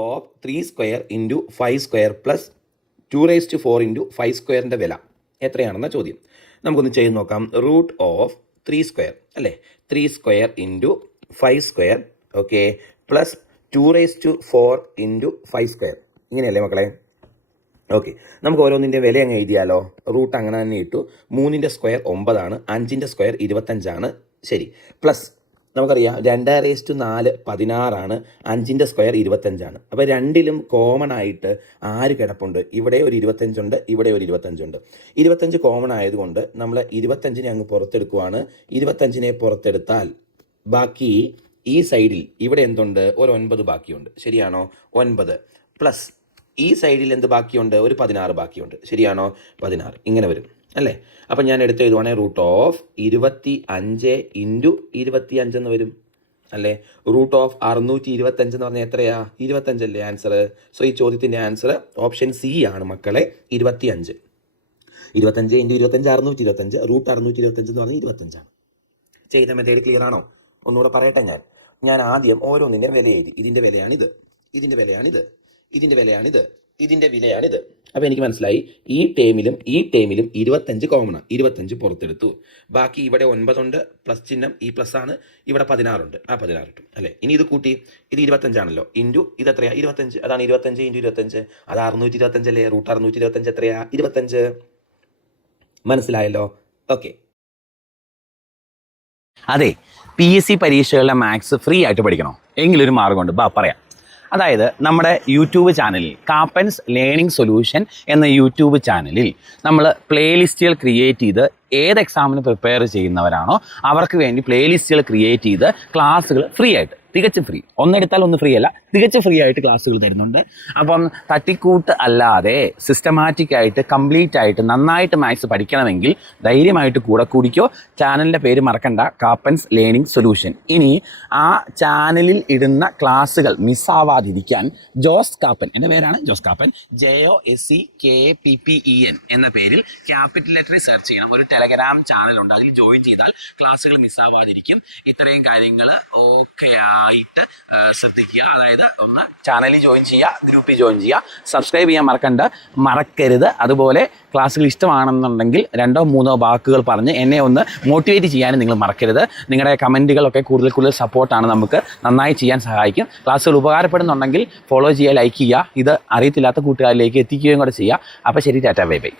Of 3 square into 5 square plus 2⁴ into 5 സ്ക്വയറിൻ്റെ വില എത്രയാണെന്ന ചോദ്യം. നമുക്കൊന്ന് ചെയ്ത് നോക്കാം. റൂട്ട് ഓഫ് 3 സ്ക്വയർ അല്ലേ, 3 square into 5 square okay plus 2⁴ into 5 square, ഇങ്ങനെയല്ലേ മക്കളെ? ഓക്കെ, നമുക്ക് ഓരോന്നിൻ്റെ വില അങ്ങ് എഴുതിയാലോ. റൂട്ട് അങ്ങനെ തന്നെ ഇട്ടു. 3ൻ്റെ സ്ക്വയർ 9 5ൻ്റെ സ്ക്വയർ 25 ശരി. പ്ലസ് നമുക്കറിയാം 2⁴ 16 5ൻ്റെ സ്ക്വയർ 25. അപ്പോൾ രണ്ടിലും കോമൺ ആയിട്ട് ആര് കിടപ്പുണ്ട്? ഇവിടെ ഒരു 25 ഇവിടെ ഒരു 25. 25 കോമൺ ആയതുകൊണ്ട് നമ്മൾ 25നെ അങ്ങ് പുറത്തെടുക്കുവാണ്. 25നെ പുറത്തെടുത്താൽ ബാക്കി ഈ സൈഡിൽ ഇവിടെ എന്തുണ്ട്? ഒരു 9 ബാക്കിയുണ്ട്, ശരിയാണോ? 9 പ്ലസ് ഈ സൈഡിൽ എന്ത് ബാക്കിയുണ്ട്? ഒരു 16 ബാക്കിയുണ്ട്, ശരിയാണോ? 16 ഇങ്ങനെ വരും അല്ലേ? അപ്പം ഞാൻ എടുത്ത് എഴുതുവാണെങ്കിൽ റൂട്ട് ഓഫ് 25 ഇൻറ്റു 25 എന്ന് വരും അല്ലേ? റൂട്ട് ഓഫ് 625 എന്ന് പറഞ്ഞാൽ എത്രയാ? 25 അല്ലേ ആൻസർ? സോ ഈ ചോദ്യത്തിൻ്റെ ആൻസർ ഓപ്ഷൻ സി ആണ് മക്കളെ, 25. 25 ഇൻറ്റു 25 625, റൂട്ട് 625 എന്ന് പറഞ്ഞാൽ 25. ചെയ്ത മെത്തേഡ് ക്ലിയർ ആണോ? ഒന്നുകൂടെ പറയട്ടെ. ഞാൻ ആദ്യം ഓരോന്നിൻ്റെ വില എഴുതി. ഇതിൻ്റെ വിലയാണിത്, ഇതിൻ്റെ വിലയാണിത്, ഇതിൻ്റെ വിലയാണിത്, ഇതിൻ്റെ വിലയാണിത്. അപ്പോൾ എനിക്ക് മനസ്സിലായി ഈ ടേമിലും 25 കോമൺ. 25 പുറത്തെടുത്തു. ബാക്കി ഇവിടെ 9 പ്ലസ് ചിഹ്നം, ഈ പ്ലസ് ആണ്. ഇവിടെ 16 ഉണ്ട്, ആ 16 ഇട്ടു അല്ലേ? ഇനി ഇത് കൂട്ടി, ഇത് 25 ഇൻറ്റു ഇത് എത്രയാ? 25. അതാണ് 25 ഇൻറ്റു 25, അത് 625 അല്ലേ? റൂട്ട് 625 എത്രയാ? 25. മനസ്സിലായല്ലോ? ഓക്കെ. അതെ, PSC പരീക്ഷകളുടെ മാത്സ് ഫ്രീ ആയിട്ട് പഠിക്കണോ? എങ്കിലൊരു മാർഗമുണ്ട്, പറയാം. അതായത് നമ്മുടെ യൂട്യൂബ് ചാനലിൽ കാപ്പൻസ് ലേണിംഗ് സൊല്യൂഷൻ എന്ന യൂട്യൂബ് ചാനലിൽ നമ്മൾ പ്ലേലിസ്റ്റുകൾ ക്രിയേറ്റ് ചെയ്ത് ഏത് എക്സാമിന് പ്രിപ്പയർ ചെയ്യുന്നവരാണോ അവർക്ക് വേണ്ടി പ്ലേലിസ്റ്റുകൾ ക്രിയേറ്റ് ചെയ്ത് ക്ലാസ്സുകൾ ഫ്രീ ആയിട്ട്, തികച്ചും ഫ്രീ, ഒന്നെടുത്താൽ ഒന്ന് ഫ്രീ അല്ല, തികച്ചും ഫ്രീ ആയിട്ട് ക്ലാസ്സുകൾ തരുന്നുണ്ട്. അപ്പം തട്ടിക്കൂട്ട് അല്ലാതെ സിസ്റ്റമാറ്റിക് ആയിട്ട് കംപ്ലീറ്റ് ആയിട്ട് നന്നായിട്ട് മാത്സ് പഠിക്കണമെങ്കിൽ ധൈര്യമായിട്ട് കൂടെ കൂടിക്കോ. ചാനലിൻ്റെ പേര് മറക്കണ്ട, കാപ്പൻസ് ലേണിംഗ് സൊല്യൂഷൻ. ഇനി ആ ചാനലിൽ ഇടുന്ന ക്ലാസ്സുകൾ മിസ്സാവാതിരിക്കാൻ ജോസ് കാപ്പൻ, എൻ്റെ പേരാണ് ജോസ് കാപ്പൻ, JOSCKAPPEN എന്ന പേരിൽ ക്യാപിറ്റൽ ലെറ്ററിൽ സെർച്ച് ചെയ്യണം. ഒരു ടെലഗ്രാം ചാനലുണ്ട്, അതിൽ ജോയിൻ ചെയ്താൽ ക്ലാസ്സുകൾ മിസ്സാവാതിരിക്കും. ഇത്രയും കാര്യങ്ങൾ ഓക്കെ ആയിട്ട് ശ്രദ്ധിക്കുക. അതായത് ഒന്ന് ചാനലിൽ ജോയിൻ ചെയ്യുക, ഗ്രൂപ്പിൽ ജോയിൻ ചെയ്യുക, സബ്സ്ക്രൈബ് ചെയ്യാൻ മറക്കരുത്. അതുപോലെ ക്ലാസ്സുകൾ ഇഷ്ടമാണെന്നുണ്ടെങ്കിൽ 2-3 വാക്കുകൾ പറഞ്ഞ് എന്നെ ഒന്ന് മോട്ടിവേറ്റ് ചെയ്യാനും നിങ്ങൾ മറക്കരുത്. നിങ്ങളുടെ കമൻറ്റുകളൊക്കെ കൂടുതൽ സപ്പോർട്ടാണ്, നമുക്ക് നന്നായി ചെയ്യാൻ സഹായിക്കും. ക്ലാസ്സുകൾ ഉപകാരപ്പെടുന്നുണ്ടെങ്കിൽ ഫോളോ ചെയ്യുക, ലൈക്ക് ചെയ്യുക, ഇത് അറിയത്തില്ലാത്ത കൂട്ടുകാരിലേക്ക് എത്തിക്കുകയും കൂടെ ചെയ്യുക. അപ്പോൾ ശരി, ടാറ്റ, ബൈ ബൈ.